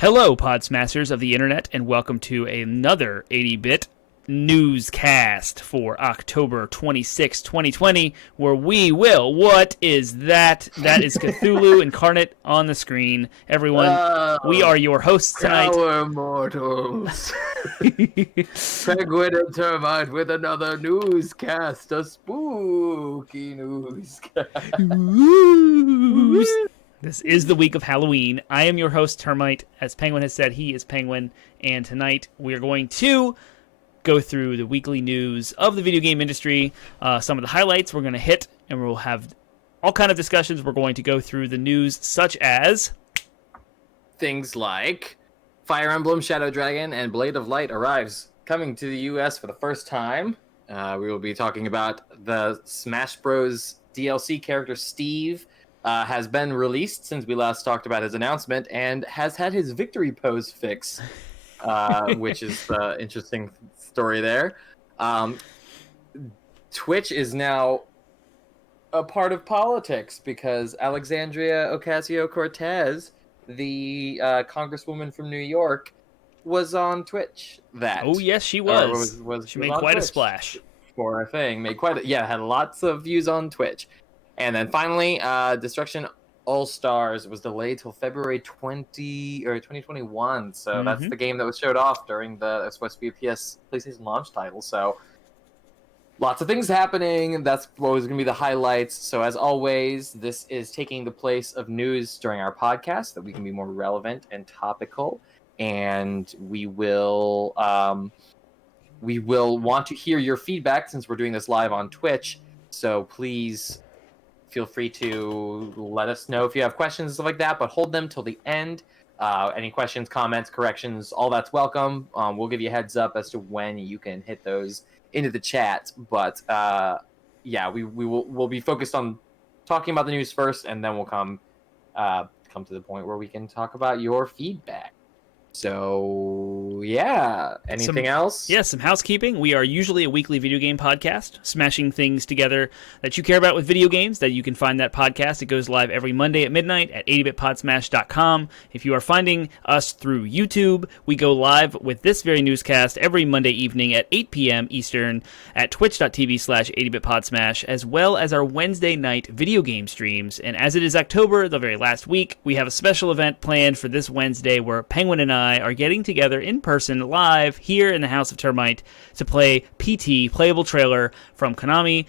Hello, Podsmasters of the Internet, and welcome to another 80-bit newscast for October 26, 2020, where we will... What is that? That is Cthulhu incarnate on the screen. Everyone, we are your hosts tonight. Our mortals. Penguin and Termite with another newscast, a spooky newscast. This is the week of Halloween. I am your host, Termite. As Penguin has said, he is Penguin. And tonight we are going to go through the weekly news of the video game industry. Some of the highlights we're going to hit, and we'll have all kind of discussions. We're going to go through the news such as... Things like Fire Emblem, Shadow Dragon, and Blade of Light arrives, coming to the US for the first time. We will be talking about the Smash Bros. DLC character Steve, has been released since we last talked about his announcement and has had his victory pose fix, which is the interesting story there. Twitch is now a part of politics because Alexandria Ocasio-Cortez, the congresswoman from New York, was on Twitch. Oh, yes, she was. She made quite a splash. For a thing. Had lots of views on Twitch. And then finally, Destruction All-Stars was delayed till February 2021. So that's the game that was showed off during it's supposed to be a PlayStation launch title. So lots of things happening. That's what was going to be the highlights. So as always, this is taking the place of news during our podcast that we can be more relevant and topical. And we will want to hear your feedback since we're doing this live on Twitch. So please feel free to let us know if you have questions and stuff like that, but hold them till the end. Any questions, comments, corrections, all that's welcome. We'll give you a heads up as to when you can hit those into the chat. But we'll be focused on talking about the news first, and then we'll come to the point where we can talk about your feedback. So, yeah. Anything else? Yes, some housekeeping. We are usually a weekly video game podcast, smashing things together that you care about with video games, that you can find that podcast. It goes live every Monday at midnight at 80bitpodsmash.com. If you are finding us through YouTube, we go live with this very newscast every Monday evening at 8 p.m. Eastern at twitch.tv/80bitpodsmash, as well as our Wednesday night video game streams. And as it is October, the very last week, we have a special event planned for this Wednesday where Penguin and I are getting together in person live here in the House of Termite to play PT, Playable Trailer, from Konami,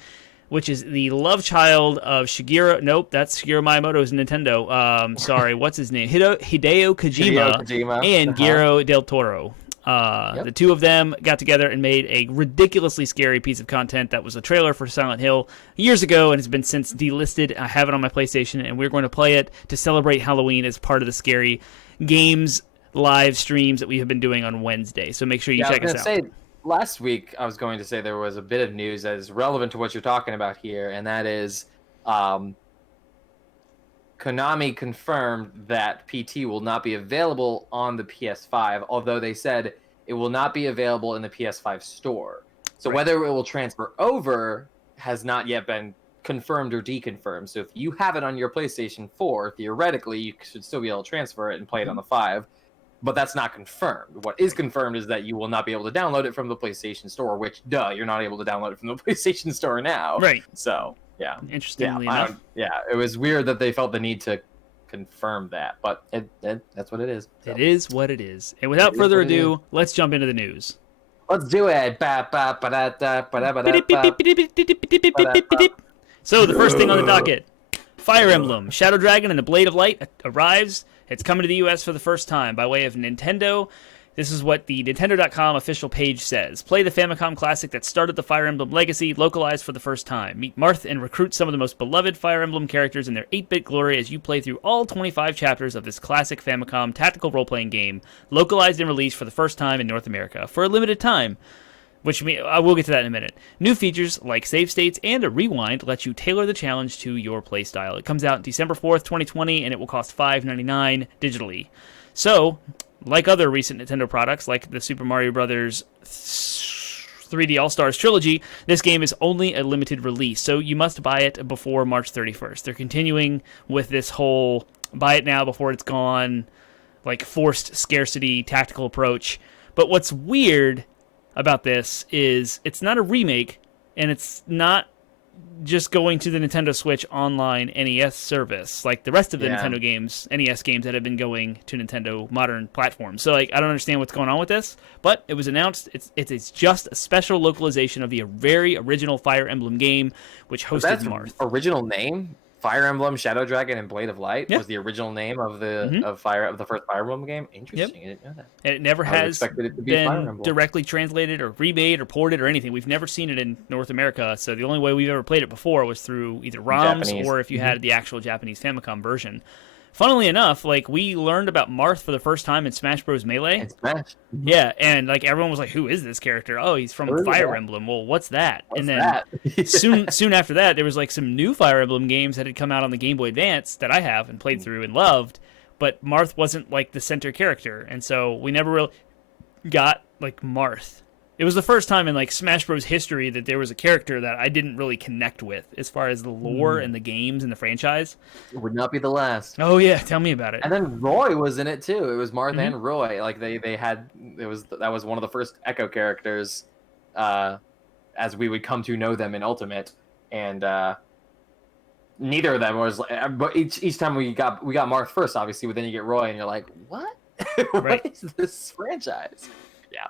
which is the love child of Shigeru. Nope, that's Shigeru Miyamoto's Nintendo. Sorry, what's his name? Hideo Kojima and Guillermo del Toro. The two of them got together and made a ridiculously scary piece of content that was a trailer for Silent Hill years ago and has been since delisted. I have it on my PlayStation, and we're going to play it to celebrate Halloween as part of the Scary Games live streams that we have been doing on Wednesday. So make sure you check us out. Last week, I was going to say there was a bit of news that is relevant to what you're talking about here, and that is Konami confirmed that PT will not be available on the PS5, although they said it will not be available in the PS5 store. So whether it will transfer over has not yet been confirmed or deconfirmed. So if you have it on your PlayStation 4, theoretically, you should still be able to transfer it and play it on the 5. But that's not confirmed. What is confirmed is that you will not be able to download it from the PlayStation Store, which, you're not able to download it from the PlayStation Store now. Right. So, yeah. Interestingly enough. It was weird that they felt the need to confirm that, but that's what it is. So. It is what it is. And without further ado, let's jump into the news. Let's do it. So, the first thing on the docket, Fire Emblem, Shadow Dragon, and the Blade of Light arrives. It's coming to the U.S. for the first time by way of Nintendo. This is what the Nintendo.com official page says. Play the Famicom classic that started the Fire Emblem legacy, localized for the first time. Meet Marth and recruit some of the most beloved Fire Emblem characters in their 8-bit glory as you play through all 25 chapters of this classic Famicom tactical role-playing game, localized and released for the first time in North America for a limited time. I will get to that in a minute. New features like save states and a rewind let you tailor the challenge to your playstyle. It comes out December 4th, 2020, and it will cost $5.99 digitally. So, like other recent Nintendo products, like the Super Mario Bros. 3D All-Stars trilogy, this game is only a limited release, so you must buy it before March 31st. They're continuing with this whole buy it now before it's gone like forced scarcity tactical approach. But what's weird about this is it's not a remake, and it's not just going to the Nintendo Switch Online NES service like the rest of the Nintendo games, NES games that have been going to Nintendo modern platforms. So like I don't understand what's going on with this, but it was announced it's just a special localization of the very original Fire Emblem game, which hosted Marth. Original name? Fire Emblem, Shadow Dragon, and Blade of Light was the original name of the of the first Fire Emblem game. Interesting, I didn't know that. And it never has been directly translated or remade or ported or anything. We've never seen it in North America, so the only way we've ever played it before was through either ROMs Japanese. Or if you had the actual Japanese Famicom version. Funnily enough, like we learned about Marth for the first time in Smash Bros. Melee. In Smash. Yeah, and like everyone was like, "Who is this character? Oh, he's from Fire Emblem. Well, what's that?" What's and then that? soon after that, there was like some new Fire Emblem games that had come out on the Game Boy Advance that I have and played through and loved, but Marth wasn't like the center character, and so we never really got like Marth. It was the first time in like Smash Bros. History that there was a character that I didn't really connect with as far as the lore and the games and the franchise. It would not be the last. Oh yeah, tell me about it. And then Roy was in it too. It was Marth and Roy. Like they had that was one of the first Echo characters, as we would come to know them in Ultimate, and neither of them was. But each time we got Marth first, obviously, but then you get Roy, and you're like, what? What is this franchise? Yeah.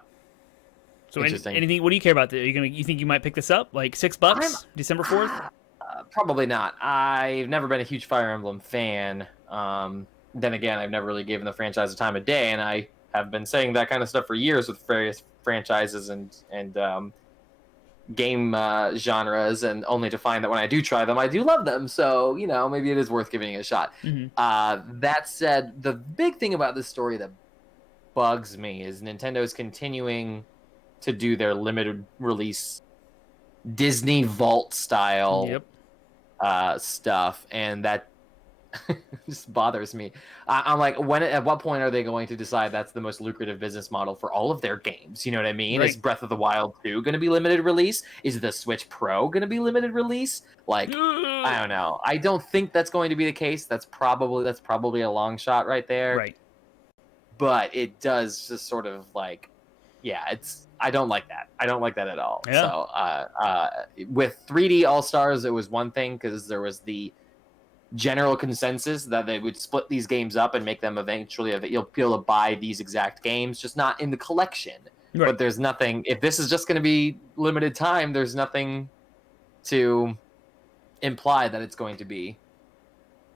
So anything? What do you care about? You think you might pick this up? Like $6, December 4th? Probably not. I've never been a huge Fire Emblem fan. Then again, I've never really given the franchise a time of day, and I have been saying that kind of stuff for years with various franchises and game genres, and only to find that when I do try them, I do love them. So maybe it is worth giving it a shot. That said, the big thing about this story that bugs me is Nintendo's continuing to do their limited release Disney Vault style stuff, and that just bothers me. I'm like, at what point are they going to decide that's the most lucrative business model for all of their games? You know what I mean? Right. Is Breath of the Wild 2 going to be limited release? Is the Switch Pro going to be limited release? Like, I don't know. I don't think that's going to be the case. That's probably a long shot right there. Right. But it does just sort of like, I don't like that. I don't like that at all. Yeah. So with 3D All-Stars, it was one thing because there was the general consensus that they would split these games up and make them eventually, you'll be able to buy these exact games, just not in the collection. Right. But there's nothing, if this is just going to be limited time, there's nothing to imply that it's going to be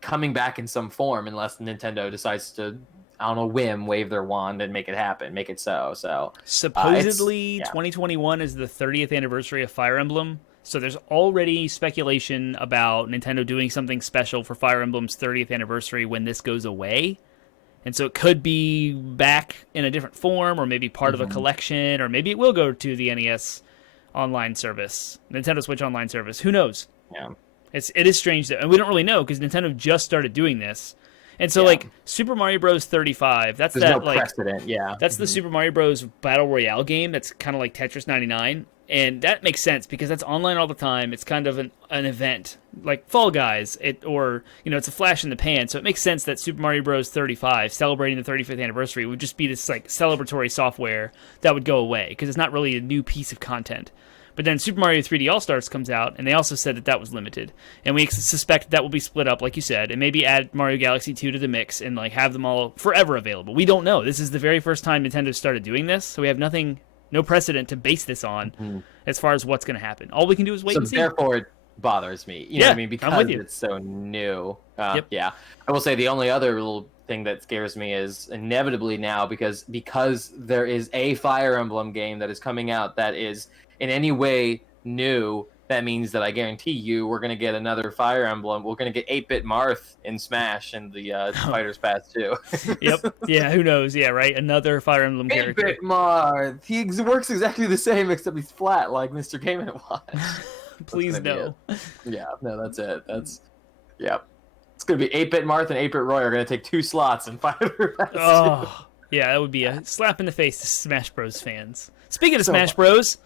coming back in some form unless Nintendo decides to, I don't know, wave their wand and make it happen, make it so. So supposedly 2021 is the 30th anniversary of Fire Emblem. So there's already speculation about Nintendo doing something special for Fire Emblem's 30th anniversary when this goes away. And so it could be back in a different form, or maybe part of a collection, or maybe it will go to the NES online service, Nintendo Switch online service. Who knows? Yeah. It is strange, though. And we don't really know because Nintendo just started doing this. And so, like, Super Mario Bros. 35, that's There's no precedent, That's the Super Mario Bros. Battle Royale game that's kind of like Tetris 99. And that makes sense because that's online all the time. It's kind of an event, like Fall Guys, it's a flash in the pan. So it makes sense that Super Mario Bros. 35, celebrating the 35th anniversary, would just be this, like, celebratory software that would go away because it's not really a new piece of content. But then Super Mario 3D All-Stars comes out, and they also said that was limited. And we suspect that will be split up, like you said, and maybe add Mario Galaxy 2 to the mix and like have them all forever available. We don't know. This is the very first time Nintendo started doing this, so we have no precedent to base this on as far as what's going to happen. All we can do is wait and see. Therefore, it bothers me. You know what I mean? Because it's so new. Yeah. I will say the only other little thing that scares me is inevitably now, because there is a Fire Emblem game that is coming out that is in any way new, that means that I guarantee you we're going to get another Fire Emblem. We're going to get 8-Bit Marth in Smash and the Fighter's Pass 2. Yep. Yeah, who knows? Yeah, right? Another Fire Emblem character. 8-Bit Marth! He works exactly the same, except he's flat like Mr. Game & Watch. Please no. Yeah, no, that's it. It's going to be 8-Bit Marth and 8-Bit Roy are going to take 2 slots in Fighter Pass 2. Oh, yeah, that would be a slap in the face to Smash Bros. Fans. Speaking of Smash Bros.,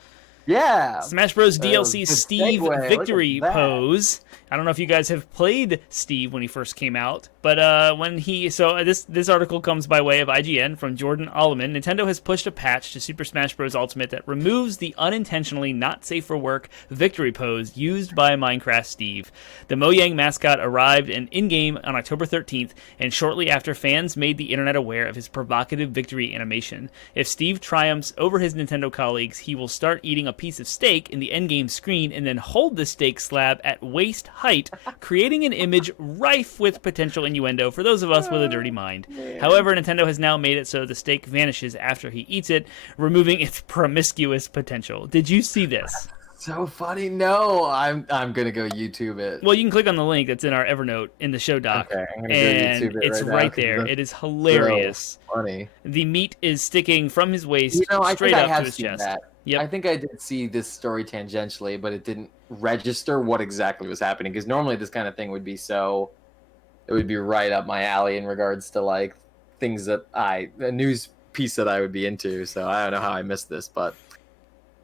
yeah, Smash Bros. DLC Steve segue. Victory Pose I don't know if you guys have played Steve when he first came out, but this article comes by way of IGN from Jordan Alleman. Nintendo has pushed a patch to Super Smash Bros. Ultimate that removes the unintentionally not safe for work victory pose used by Minecraft Steve. The Mojang mascot arrived in-game on October 13th, and shortly after, fans made the internet aware of his provocative victory animation. If Steve triumphs over his Nintendo colleagues, he will start eating a piece of steak in the endgame screen and then hold the steak slab at waist height, creating an image rife with potential innuendo for those of us with a dirty mind. However, Nintendo has now made it so the steak vanishes after he eats it, removing its promiscuous potential. Did you see this? So funny. No, I'm gonna go YouTube it. Well, you can click on the link that's in our Evernote in the show doc, Okay, I'm gonna and go YouTube it it's right now, there. It is hilarious. So funny. The meat is sticking from his waist I straight think up I have to his seen chest. that. Yep. I think I did see this story tangentially, but it didn't register what exactly was happening, because normally this kind of thing would be it would be right up my alley in regards to like things that a news piece that I would be into. So I don't know how I missed this, but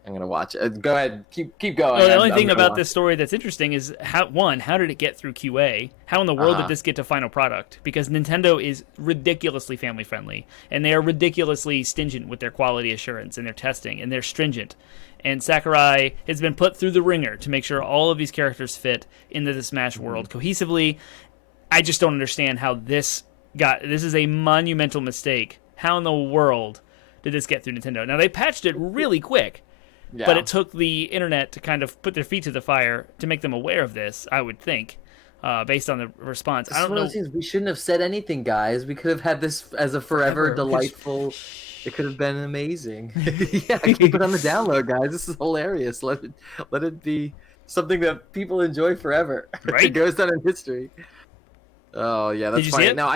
I'm gonna watch it. Go ahead, keep going. Well, the only thing about this story that's interesting is how did it get through QA? How in the world did this get to final product? Because Nintendo is ridiculously family friendly, and they are ridiculously stingent with their quality assurance and their testing, and they're stringent. And Sakurai has been put through the ringer to make sure all of these characters fit into the Smash world cohesively. I just don't understand how this is a monumental mistake. How in the world did this get through Nintendo? Now, they patched it really quick. Yeah. But it took the internet to kind of put their feet to the fire to make them aware of this, I would think, based on the response. I don't know. We shouldn't have said anything, guys. We could have had this as a forever delightful. It could have been amazing. Yeah, keep it on the download, guys. This is hilarious. Let it be something that people enjoy forever. Right? It goes down in history. Oh yeah, that's funny. No,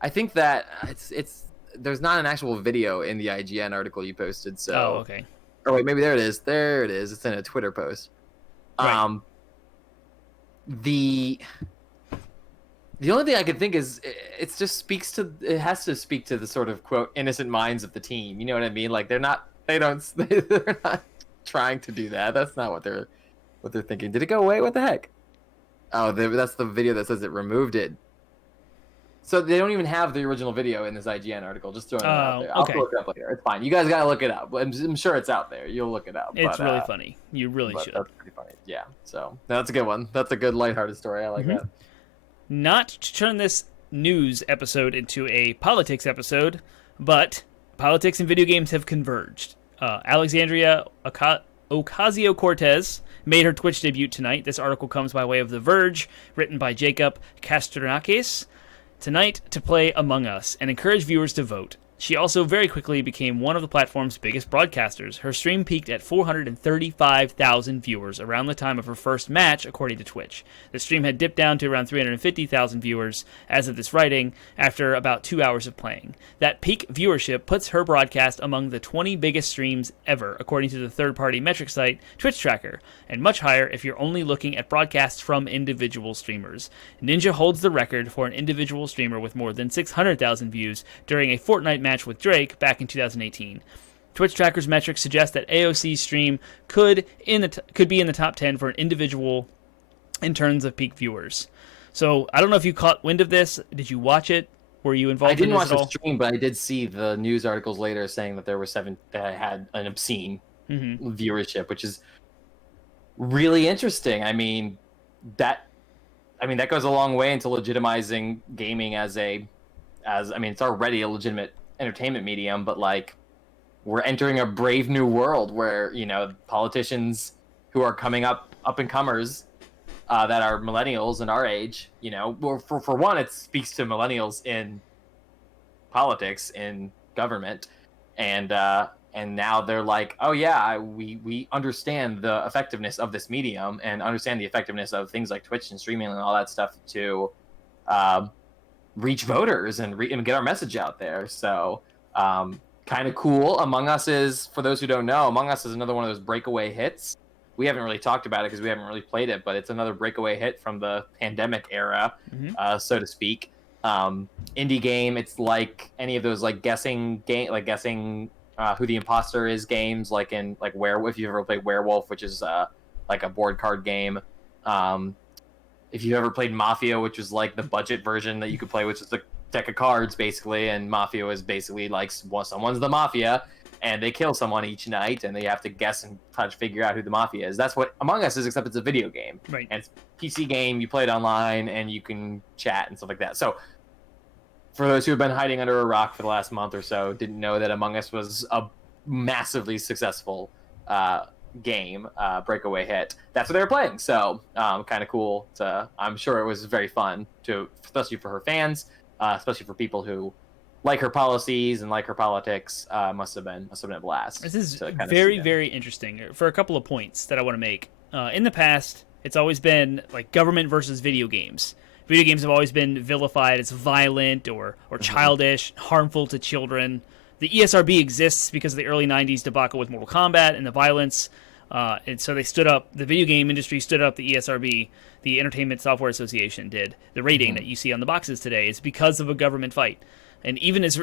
I think that it's there's not an actual video in the IGN article you posted. So. Oh, okay. Oh wait, maybe there it is. There it is. It's in a Twitter post. Right. The only thing I can think is it has to speak to the sort of quote innocent minds of the team. You know what I mean? Like they're not trying to do that. That's not what they're thinking. Did it go away? What the heck? Oh, that's the video that says it removed it. So they don't even have the original video in this IGN article. Just throwing it out there. I'll look it up later. It's fine. You guys gotta look it up. I'm sure it's out there. You'll look it up. It's really funny. You really should. That's pretty funny. Yeah. So that's a good one. That's a good lighthearted story. I like that. Not to turn this news episode into a politics episode, but politics and video games have converged. Alexandria Ocasio-Cortez made her Twitch debut tonight. This article comes by way of The Verge, written by Jacob Kastrenakis. Tonight to play Among Us and encourage viewers to vote. She also very quickly became one of the platform's biggest broadcasters. Her stream peaked at 435,000 viewers around the time of her first match, according to Twitch. The stream had dipped down to around 350,000 viewers as of this writing after about 2 hours of playing. That peak viewership puts her broadcast among the 20 biggest streams ever, according to the third-party metric site Twitch Tracker, and much higher if you're only looking at broadcasts from individual streamers. Ninja holds the record for an individual streamer with more than 600,000 views during a Fortnite match with Drake back in 2018. Twitch Tracker's metrics suggest that AOC's stream could be in the top 10 for an individual in terms of peak viewers. So I don't know if you caught wind of this. Did you watch it? Were you involved in this at all? I didn't watch the stream, but I did see the news articles later saying that there were 7 that had an obscene viewership, which is really interesting. I mean, that goes a long way into legitimizing gaming as it's already a legitimate entertainment medium, but like we're entering a brave new world where, you know, politicians who are coming up and comers that are millennials and our age, you know, for one, it speaks to millennials in politics, in government, and now they're like, oh yeah, we understand the effectiveness of this medium and understand the effectiveness of things like Twitch and streaming and all that stuff to reach voters and get our message out there. So kind of cool. Among Us is, for those who don't know, Among Us is another one of those breakaway hits. We haven't really talked about it because we haven't really played it, but it's another breakaway hit from the pandemic era, so to speak. Indie game. It's like any of those like guessing who the imposter is games, like in like Werewolf. If you've ever played Werewolf, which is like a board card game. if you ever played Mafia, which was like the budget version that you could play, which is a deck of cards basically, and Mafia is basically like, well, someone's the Mafia, and they kill someone each night, and they have to guess and try to figure out who the Mafia is. That's what Among Us is, except it's a video game. Right. And it's a PC game, you play it online, and you can chat and stuff like that. So, for those who have been hiding under a rock for the last month or so, didn't know that Among Us was a massively successful game, breakaway hit. That's what they were playing. So, kind of cool. I'm sure it was very fun, especially for her fans, especially for people who like her policies and like her politics. Must have been a blast. This is very, very interesting for a couple of points that I want to make. In the past, it's always been like government versus video games. Video games have always been vilified as violent or childish, harmful to children. The ESRB exists because of the early 90s debacle with Mortal Kombat and the violence. And so the video game industry stood up the ESRB, the Entertainment Software Association did. The rating that you see on the boxes today is because of a government fight. And even as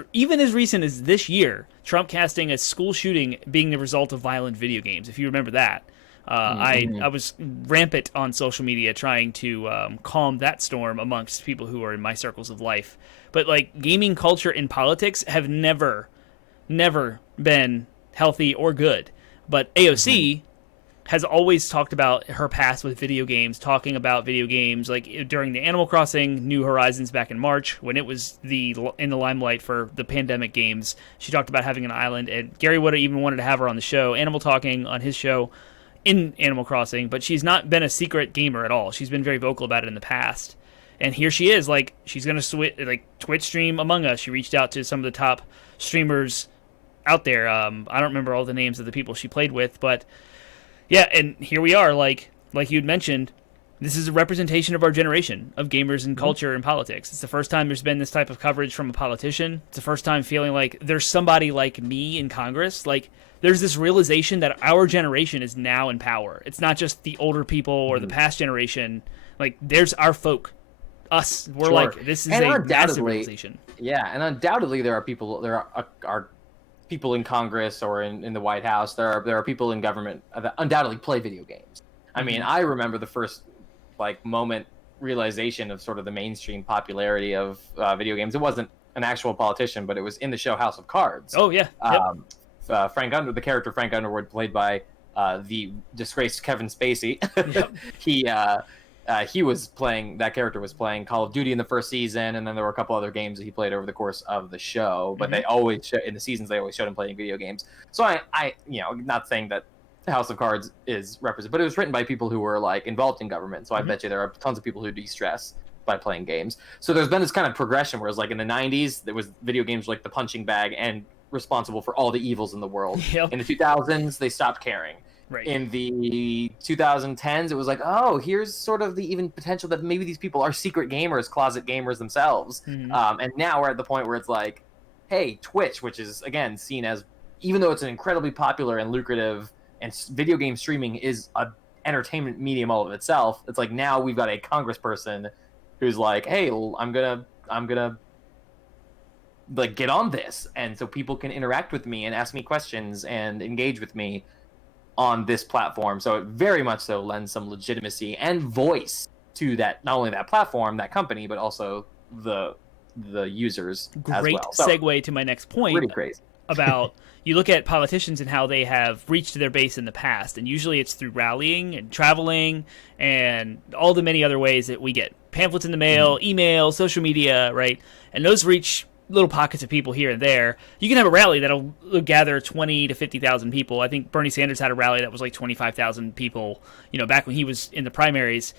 recent as this year, Trump casting a school shooting being the result of violent video games, if you remember that. I was rampant on social media trying to calm that storm amongst people who are in my circles of life. But like gaming culture and politics have never been healthy or good. But AOC has always talked about her past with video games, talking about video games like during the Animal Crossing New Horizons back in March when it was in the limelight for the pandemic games. She talked about having an island, and Gary would have even wanted to have her on the show, Animal Talking on his show in Animal Crossing, but she's not been a secret gamer at all. She's been very vocal about it in the past. And here she is, like she's going to Twitch stream Among Us. She reached out to some of the top streamers out there. I don't remember all the names of the people she played with, but yeah, and here we are, like you'd mentioned, this is a representation of our generation of gamers and culture and politics. It's the first time there's been this type of coverage from a politician. It's the first time feeling like there's somebody like me in Congress. Like there's this realization that our generation is now in power. It's not just the older people or the past generation. Like there's our folk, us. We're like, this is a massive realization. Yeah, and undoubtedly there are people in Congress or in the White House. There are people in government that undoubtedly play video games. I mean, I remember the first moment realization of sort of the mainstream popularity of video games. It wasn't an actual politician, but it was in the show House of Cards. Oh yeah. Frank Underwood, the character Frank Underwood, played by the disgraced Kevin Spacey. That character was playing Call of Duty in the first season, and then there were a couple other games that he played over the course of the show. But they always in the seasons they always showed him playing video games. So I not saying that House of Cards is represented, but it was written by people who were like involved in government. So I bet you there are tons of people who de-stress by playing games. So there's been this kind of progression, whereas like in the 90s, there was video games like the punching bag and responsible for all the evils in the world. In the 2000s, they stopped caring. Right. In the 2010s, it was like, oh, here's sort of the even potential that maybe these people are secret gamers, closet gamers themselves. And now we're at the point where it's like, hey, Twitch, which is, again, seen as, even though it's an incredibly popular and lucrative, and video game streaming is a entertainment medium all of itself, it's like now we've got a congressperson who's like, hey, I'm gonna like get on this, and so people can interact with me and ask me questions and engage with me on this platform. So it very much so lends some legitimacy and voice to that, not only that platform, that company, but also the users as well. So, segue to my next point. Pretty crazy. About you look at politicians and how they have reached their base in the past, and usually it's through rallying and traveling and all the many other ways that we get pamphlets in the mail, email, social media, right? And those reach little pockets of people here and there. You can have a rally that'll gather 20 to 50,000 people. I think Bernie Sanders had a rally that was like 25,000 people, back when he was in the primaries.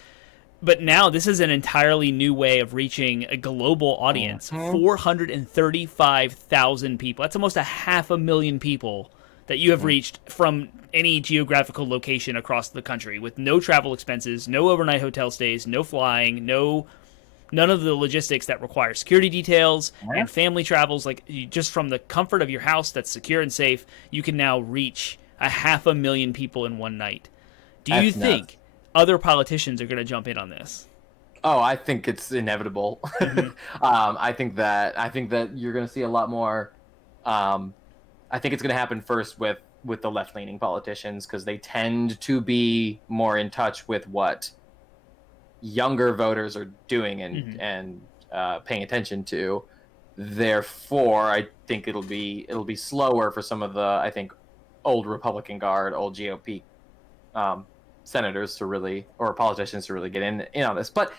But now this is an entirely new way of reaching a global audience. 435,000 people. That's almost 500,000 people that you have reached from any geographical location across the country with no travel expenses, no overnight hotel stays, no flying, none of the logistics that require security details and family travels. Like just from the comfort of your house that's secure and safe, you can now reach 500,000 people in one night. Do you think other politicians are going to jump in on this? Oh, I think it's inevitable. I think that you're going to see a lot more. I think it's going to happen first with the left-leaning politicians, because they tend to be more in touch with what younger voters are doing and paying attention to. Therefore, I think it'll be slower for some of the, I think, old Republican guard, old GOP senators to really, or politicians to really get in on this. But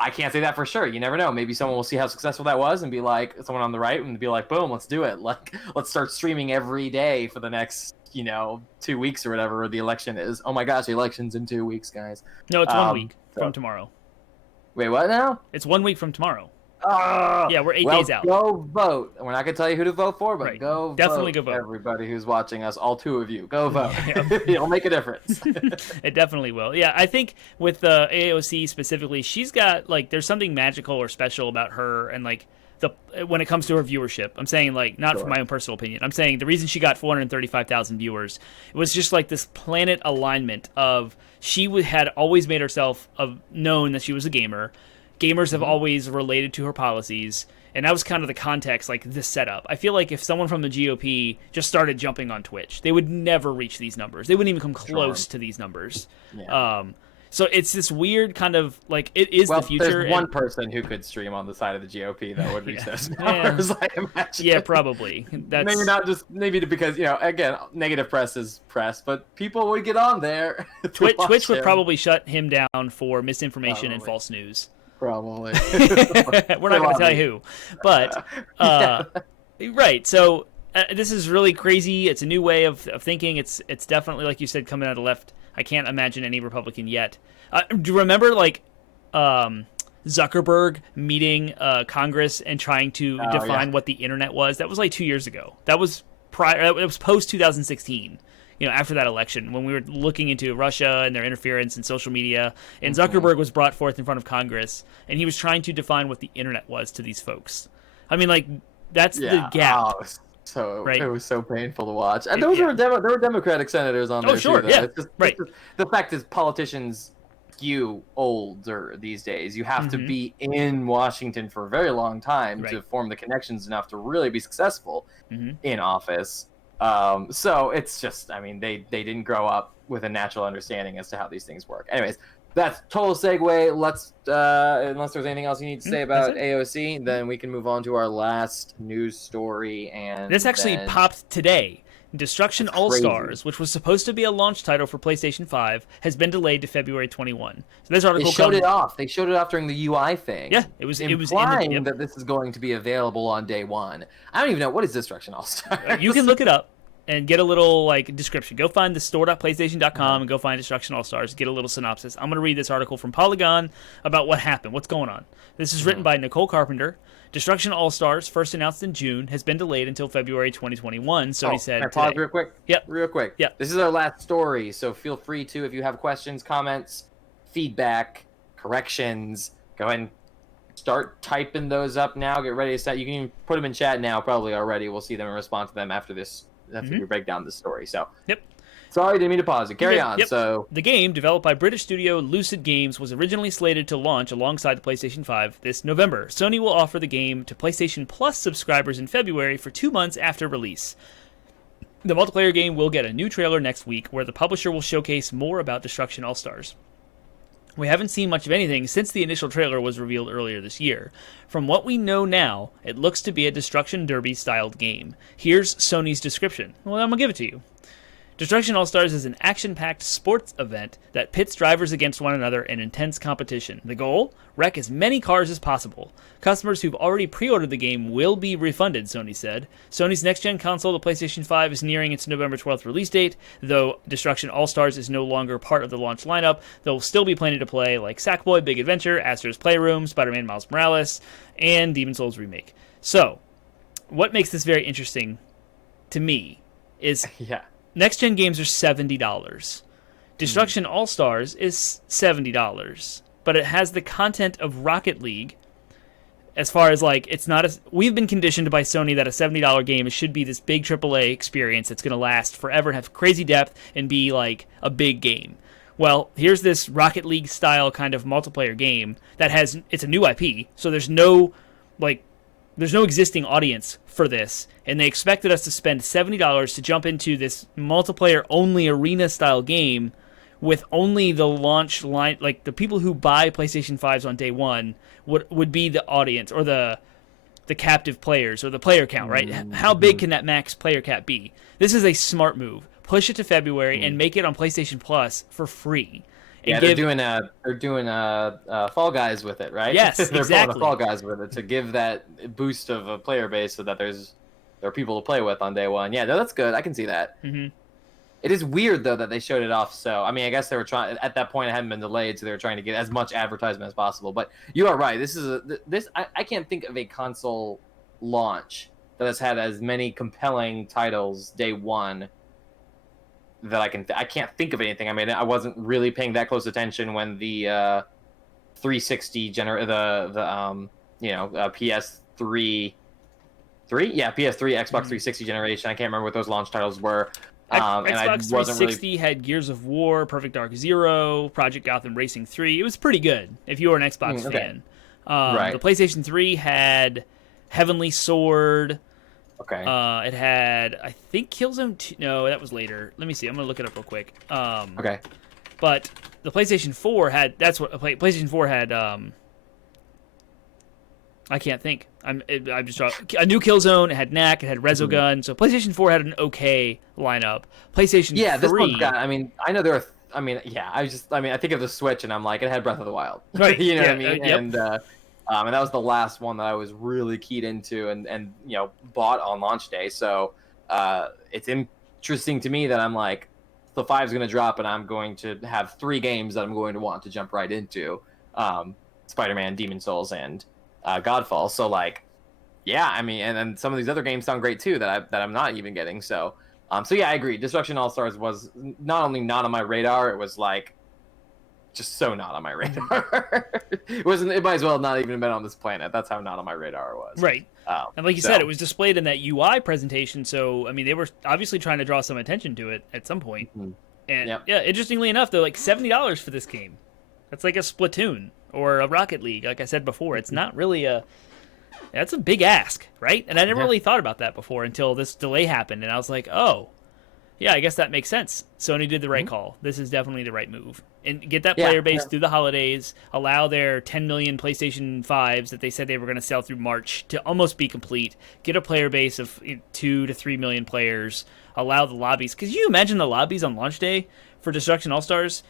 I can't say that for sure. You never know. Maybe someone will see how successful that was and be like, someone on the right and be like, boom, let's do it. Let's start streaming every day for the next 2 weeks or whatever the election is. Oh my gosh, the election's in 2 weeks, guys. No, it's 1 week from tomorrow. Wait, what now? It's 1 week from tomorrow. Yeah, we're 8 days out. Go vote. We're not going to tell you who to vote for, but definitely go vote. Everybody who's watching us, all 2 of you, go vote. It'll make a difference. It definitely will. Yeah, I think with the AOC specifically, she's got, there's something magical or special about her and, when it comes to her viewership. I'm saying, not for my own personal opinion. I'm saying the reason she got 435,000 viewers, it was just this planet alignment of she had always made herself known that she was a gamer. Gamers have always related to her policies, and that was kind of the context, this setup. I feel like if someone from the GOP just started jumping on Twitch, they would never reach these numbers. They wouldn't even come close to these numbers. Yeah. So it's this weird kind of, it is the future. There's one person who could stream on the side of the GOP that would reach those numbers, I imagine. Yeah, probably. Maybe because, again, negative press is press, but people would get on there. Twitch would probably shut him down for misinformation and false news. Probably. We're not going to tell you who. But, right, so this is really crazy. It's a new way of thinking. It's definitely, like you said, coming out of the left. I can't imagine any Republican yet. Do you remember, Zuckerberg meeting Congress and trying to define what the internet was? That was 2 years ago. That was it was post 2016. After that election, when we were looking into Russia and their interference in social media, and Zuckerberg was brought forth in front of Congress, and he was trying to define what the internet was to these folks. I mean, that's the gap. It was so painful to watch. And there were Democratic senators on there too. The fact is, politicians skew older these days. You have to be in Washington for a very long time to form the connections enough to really be successful in office. So it's just, they didn't grow up with a natural understanding as to how these things work. Anyways, that's total segue. Let's, unless there's anything else you need to say about AOC, then we can move on to our last news story. And this actually popped today. Destruction All-Stars, which was supposed to be a launch title for PlayStation 5, has been delayed to February 21. So this article They showed it off during the UI thing. Yeah, it was implying that this is going to be available on day one. I don't even know, what is Destruction All-Stars? You can look it up and get a little description. Go find the store.playstation.com and go find Destruction All-Stars. Get a little synopsis. I'm going to read this article from Polygon about what happened, what's going on. This is written by Nicole Carpenter. Destruction All-Stars, first announced in June, has been delayed until February 2021, Sony said can I pause real quick? Yep. Real quick. Yep. This is our last story, so feel free to, if you have questions, comments, feedback, corrections, go ahead and start typing those up now. Get ready to start. You can even put them in chat now, probably already. We'll see them and respond to them after this. After we break down this story. So. Yep. Sorry, didn't mean to pause it. Carry on. Yep. So the game, developed by British studio Lucid Games, was originally slated to launch alongside the PlayStation 5 this November. Sony will offer the game to PlayStation Plus subscribers in February for 2 months after release. The multiplayer game will get a new trailer next week, where the publisher will showcase more about Destruction All-Stars. We haven't seen much of anything since the initial trailer was revealed earlier this year. From what we know now, it looks to be a Destruction Derby-styled game. Here's Sony's description. Well, I'm going to give it to you. Destruction All-Stars is an action-packed sports event that pits drivers against one another in intense competition. The goal? Wreck as many cars as possible. Customers who've already pre-ordered the game will be refunded, Sony said. Sony's next-gen console, the PlayStation 5, is nearing its November 12th release date, though Destruction All-Stars is no longer part of the launch lineup. There will still be plenty to play, like Sackboy, Big Adventure, Astro's Playroom, Spider-Man Miles Morales, and Demon's Souls Remake. So, what makes this very interesting to me is next-gen games are $70. Destruction All-Stars is $70, but it has the content of Rocket League. As far as it's not we've been conditioned by Sony that a $70 game should be this big AAA experience that's going to last forever and have crazy depth and be a big game. Well, here's this Rocket League style kind of multiplayer game that it's a new IP, so there's no existing audience for this, and they expected us to spend $70 to jump into this multiplayer only arena style game with only the launch line, like the people who buy PlayStation 5s on day one would be the audience or the captive players or the player count, right? How big can that max player cap be? This is a smart move. Push it to February and make it on PlayStation Plus for free. Yeah, they're doing Fall Guys with it, right? Yes, they're exactly. pulling a Fall Guys with it to give that boost of a player base so that there are people to play with on day one. Yeah, no, that's good. I can see that. Mm-hmm. It is weird though that they showed it off. So I mean, I guess they were trying at that point. It hadn't been delayed, so they were trying to get as much advertisement as possible. But you are right. I can't think of a console launch that has had as many compelling titles day one that I can't think of anything. I mean, I wasn't really paying that close attention when the 360 PS3 Xbox 360 generation. I can't remember what those launch titles were. Xbox 360 had Gears of War, Perfect Dark Zero, Project Gotham Racing 3. It was pretty good if you were an Xbox fan. Right. The PlayStation 3 had Heavenly Sword. Okay. It had, I think, Killzone 2. No, that was later. Let me see. I'm going to look it up real quick. Okay. But the PlayStation 4 had, PlayStation 4 had, I can't think. I'm just a new Killzone. It had Knack. It had Resogun. So PlayStation 4 had an okay lineup. PlayStation 3. This one's got. I mean, I know there are. I think of the Switch, and I'm like, it had Breath of the Wild. Right. You know what I mean? Yep. And that was the last one that I was really keyed into and bought on launch day. So it's interesting to me that I'm like, the 5's going to drop, and I'm going to have 3 games that I'm going to want to jump right into: Spider-Man, Demon's Souls, and Godfall. So like, yeah, I mean, and then some of these other games sound great too that I'm not even getting. So yeah, I agree. Destruction All Stars was not only not on my radar, it was like just so not on my radar. It might as well not even been on this planet. That's how not on my radar it was. Right. And like you said, it was displayed in that UI presentation. So I mean, they were obviously trying to draw some attention to it at some point. Mm-hmm. And yeah, interestingly enough, they're like $70 for this game. That's like a Splatoon or a Rocket League. Like I said before, it's not really that's a big ask, right? And I never really thought about that before until this delay happened, and I was like, oh, yeah, I guess that makes sense. Sony did the right call. This is definitely the right move. And get that player base through the holidays, allow their 10 million PlayStation 5s that they said they were going to sell through March to almost be complete, get a player base of 2 to 3 million players, allow the lobbies. Because you imagine the lobbies on launch day for Destruction All-Stars?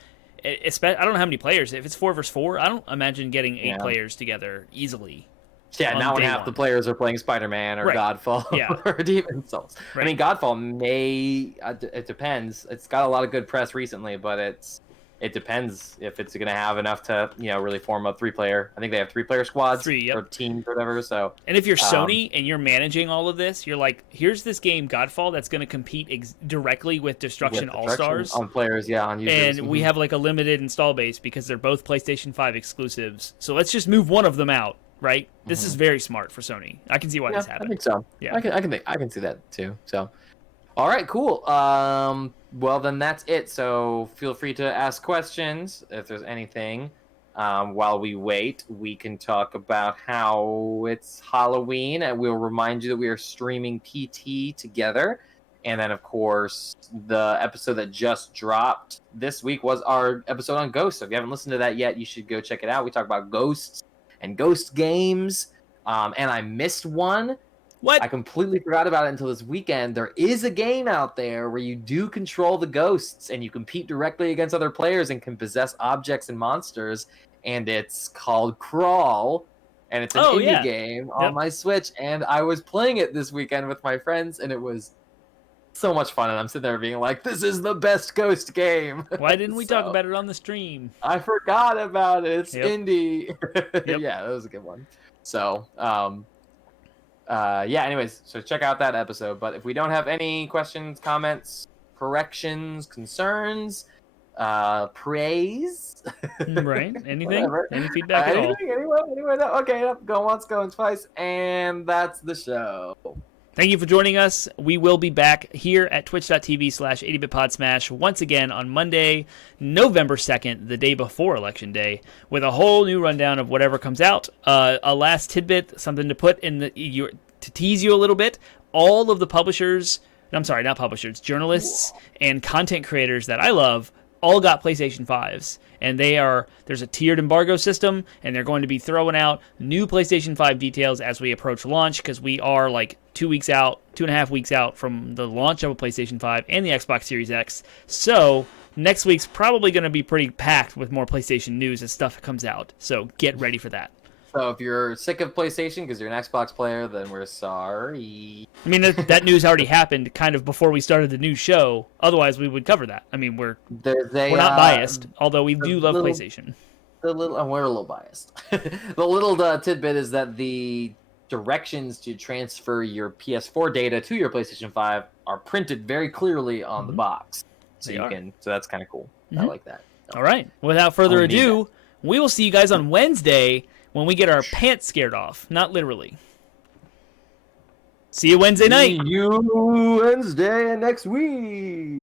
I don't know how many players. If it's 4 versus 4, I don't imagine getting 8 players together easily. Yeah, now when half the players are playing Spider-Man or Godfall or Demon's Souls. Right. I mean, Godfall it depends. It's got a lot of good press recently, but it depends if it's going to have enough to really form a 3-player. I think they have 3-player squads or teams or whatever. So, and if you're Sony and you're managing all of this, you're like, here's this game Godfall that's going to compete directly with Destruction All-Stars on players, on users. And we have like a limited install base because they're both PlayStation 5 exclusives. So let's just move one of them out. Right, this is very smart for Sony. I can see why this happened. I think so. Yeah, I can see that too. So, all right, cool. Well, then that's it. So feel free to ask questions if there's anything. While we wait, we can talk about how it's Halloween, and we'll remind you that we are streaming PT together. And then, of course, the episode that just dropped this week was our episode on Ghosts. So if you haven't listened to that yet, you should go check it out. We talk about ghosts and ghost games, and I missed one. What? I completely forgot about it until this weekend. There is a game out there where you do control the ghosts, and you compete directly against other players and can possess objects and monsters, and it's called Crawl, and it's an indie game on my Switch, and I was playing it this weekend with my friends, and it was so much fun, and I'm sitting there being like, this is the best ghost game. Why didn't we talk about it on the stream? I forgot about it. It's indie. Yeah, that was a good one. So, anyways, so check out that episode. But if we don't have any questions, comments, corrections, concerns, praise. Right. Anything? Any feedback at all? Anyway, no. Okay, going once, going twice, and that's the show. Thank you for joining us. We will be back here at twitch.tv/80bitpodsmash once again on Monday, November 2nd, the day before Election Day, with a whole new rundown of whatever comes out. A last tidbit, something to put in to tease you a little bit. All of the journalists and content creators that I love all got PlayStation 5s, and there's a tiered embargo system, and they're going to be throwing out new PlayStation 5 details as we approach launch, because we are like 2.5 weeks out from the launch of a PlayStation 5 and the Xbox Series X. So next week's probably going to be pretty packed with more PlayStation news as stuff comes out. So get ready for that. So if you're sick of PlayStation because you're an Xbox player, then we're sorry. I mean, that news already happened kind of before we started the new show. Otherwise, we would cover that. I mean, we're not biased, although we do love PlayStation. We're a little biased. The little tidbit is that the directions to transfer your PS4 data to your PlayStation 5 are printed very clearly on the box. So so that's kind of cool. I like that. All right. Without further ado, we will see you guys on Wednesday when we get our pants scared off. Not literally. See you Wednesday night. See you Wednesday next week.